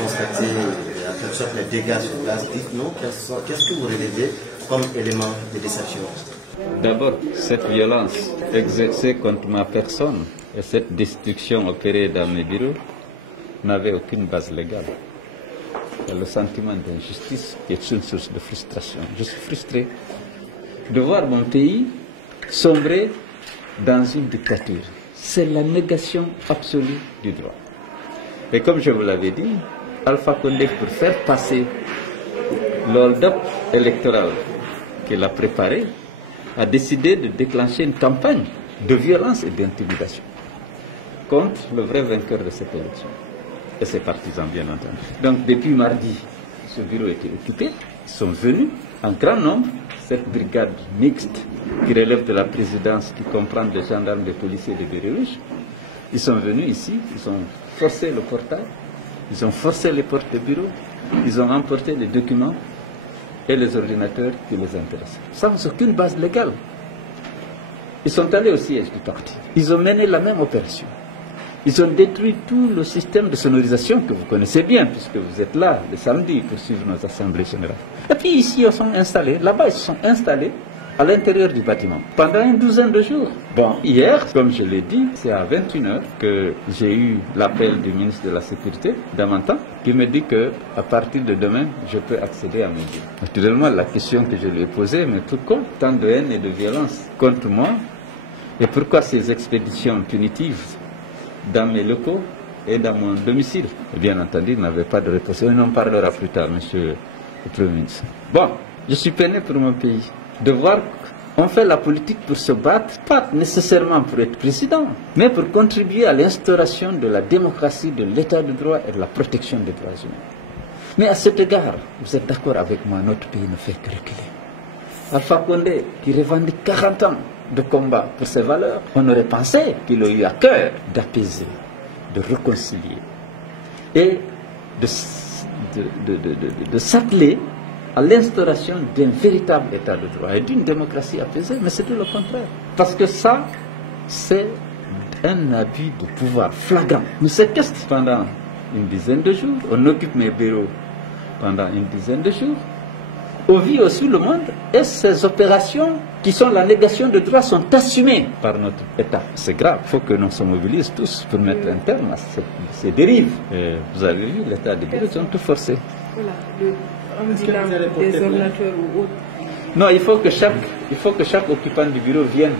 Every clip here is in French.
constaté en quelque sorte les dégâts sur place. Dites-nous, qu'est-ce que vous relevez comme élément de déception? D'abord, cette violence exercée contre ma personne et cette destruction opérée dans mes bureaux n'avait aucune base légale. Il y a le sentiment d'injustice qui est une source de frustration. Je suis frustré de voir mon pays sombrer dans une dictature. C'est la négation absolue du droit. Et comme je vous l'avais dit, Alpha Condé, pour faire passer l'hold-up électoral qu'il a préparé, a décidé de déclencher une campagne de violence et d'intimidation contre le vrai vainqueur de cette élection et ses partisans, bien entendu. Donc depuis mardi, ce bureau était occupé. Ils sont venus en grand nombre. Cette brigade mixte qui relève de la présidence, qui comprend des gendarmes, des policiers et des bérets rouges, ils sont venus ici, ils ont forcé le portail, ils ont forcé les portes de bureau, ils ont emporté les documents et les ordinateurs qui les intéressent. Sans aucune base légale. Ils sont allés au siège du parti. Ils ont mené la même opération. Ils ont détruit tout le système de sonorisation que vous connaissez bien, puisque vous êtes là le samedi pour suivre nos assemblées générales. Et puis ici, ils sont installés, là-bas, ils se sont installés à l'intérieur du bâtiment pendant une douzaine de jours. Bon, hier, comme je l'ai dit, c'est à 21h que j'ai eu l'appel du ministre de la Sécurité, Damantan, qui me dit qu'à partir de demain, je peux accéder à mes biens. Naturellement, la question que je lui ai posée, mais pourquoi tant de haine et de violence contre moi? Et pourquoi ces expéditions punitives dans mes locaux et dans mon domicile? Et bien entendu, il n'avait pas de réponse. On en parlera plus tard, monsieur le Premier ministre. Bon, je suis peiné pour mon pays de voir qu'on fait la politique pour se battre, pas nécessairement pour être président, mais pour contribuer à l'instauration de la démocratie, de l'état de droit et de la protection des droits humains. Mais à cet égard, vous êtes d'accord avec moi, notre pays ne fait que reculer. Alpha Condé, qui revendique 40 ans de combat pour ses valeurs, on aurait pensé qu'il a eu à cœur d'apaiser, de réconcilier et de s'atteler à l'instauration d'un véritable état de droit et d'une démocratie apaisée, mais c'est tout le contraire. Parce que ça, c'est un abus de pouvoir flagrant. Nous séquestrons pendant une dizaine de jours, on occupe mes bureaux pendant une dizaine de jours, on vit aussi le monde et ces opérations qui sont la négation de droits sont assumées par notre État. C'est grave, il faut que nous se mobilisons tous pour mettre un terme à ces dérives. Et vous avez vu, l'État de bureau, ils ont tout forcé. Voilà, des ordinateurs ou autres. Non, il faut que chaque occupant du bureau vienne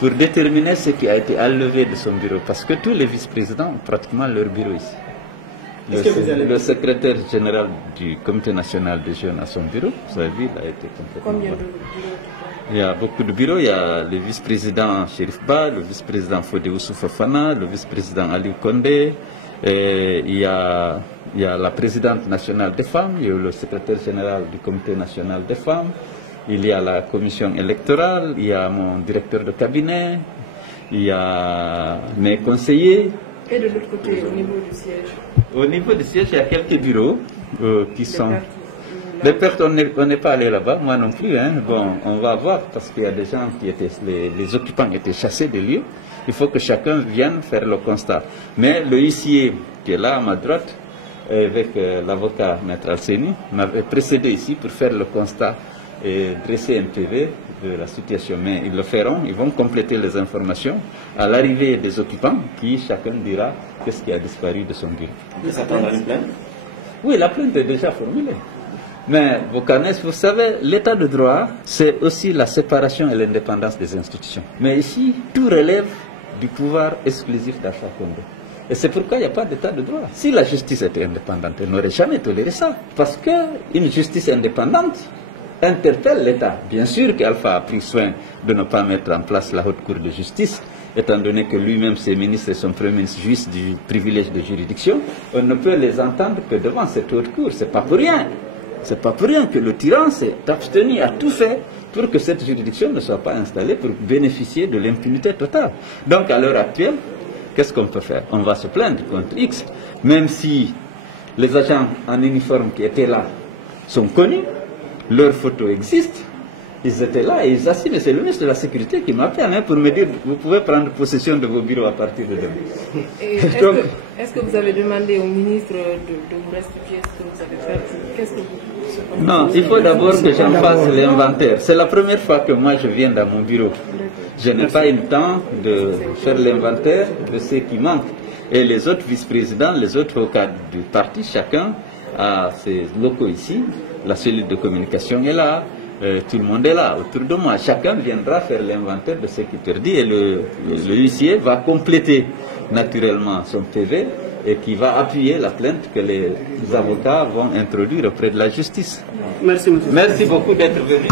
pour déterminer ce qui a été enlevé de son bureau. Parce que tous les vice-présidents ont pratiquement leur bureau ici. Le secrétaire général du Comité national des jeunes a son bureau. Vous avez vu, il a été complètement... Combien de bureaux? Il y a beaucoup de bureaux. Il y a le vice-président Chérif Ba, le vice-président Fodé Oussou Fofana, le vice-président Ali Condé. Et il y a la présidente nationale des femmes, il y a le secrétaire général du Comité national des femmes, il y a la commission électorale, il y a mon directeur de cabinet, il y a mes conseillers. Et de l'autre côté, au niveau du siège? Au niveau du siège, il y a quelques bureaux qui sont... Les pertes, on n'est pas allé là-bas, moi non plus. Hein. Bon, on va voir, parce qu'il y a des gens qui étaient... Les occupants étaient chassés des lieux. Il faut que chacun vienne faire le constat. Mais le huissier qui est là à ma droite, avec l'avocat Maître Alseni, m'avait précédé ici pour faire le constat et dresser un PV de la situation. Mais ils le feront, ils vont compléter les informations à l'arrivée des occupants qui chacun dira qu'est-ce qui a disparu de son bureau. Vous s'attendez à une plainte? Oui, la plainte est déjà formulée. Mais vous savez, l'état de droit, c'est aussi la séparation et l'indépendance des institutions. Mais ici, tout relève du pouvoir exclusif d'Alpha Condé. Et c'est pourquoi il n'y a pas d'état de droit. Si la justice était indépendante, elle n'aurait jamais toléré ça. Parce qu'une justice indépendante interpelle l'État. Bien sûr qu'Alpha a pris soin de ne pas mettre en place la haute cour de justice, étant donné que lui-même, ses ministres et son premier ministre jouissent du privilège de juridiction. On ne peut les entendre que devant cette haute cour. C'est pas pour rien. C'est pas pour rien que le tyran s'est abstenu à tout fait pour que cette juridiction ne soit pas installée pour bénéficier de l'impunité totale. Donc à l'heure actuelle, qu'est-ce qu'on peut faire? On va se plaindre contre X, même si les agents en uniforme qui étaient là sont connus, leurs photos existent, Ils étaient là et ils assis, mais c'est le ministre de la Sécurité qui m'appelle pour me dire vous pouvez prendre possession de vos bureaux à partir de demain. Est-ce que vous avez demandé au ministre de vous restituer ce que vous avez fait? Qu'est-ce que vous... Non, il faut d'abord que j'en fasse l'inventaire. C'est la première fois que moi je viens dans mon bureau. Je n'ai pas eu le temps de faire l'inventaire de ce qui manque. Et les autres vice-présidents, les autres au cadre du parti, chacun a ses locaux ici. La cellule de communication est là. Tout le monde est là autour de moi. Chacun viendra faire l'inventaire de ce qui est perdu et le huissier va compléter naturellement son PV et qui va appuyer la plainte que les avocats vont introduire auprès de la justice. Merci, monsieur. Merci beaucoup d'être venu.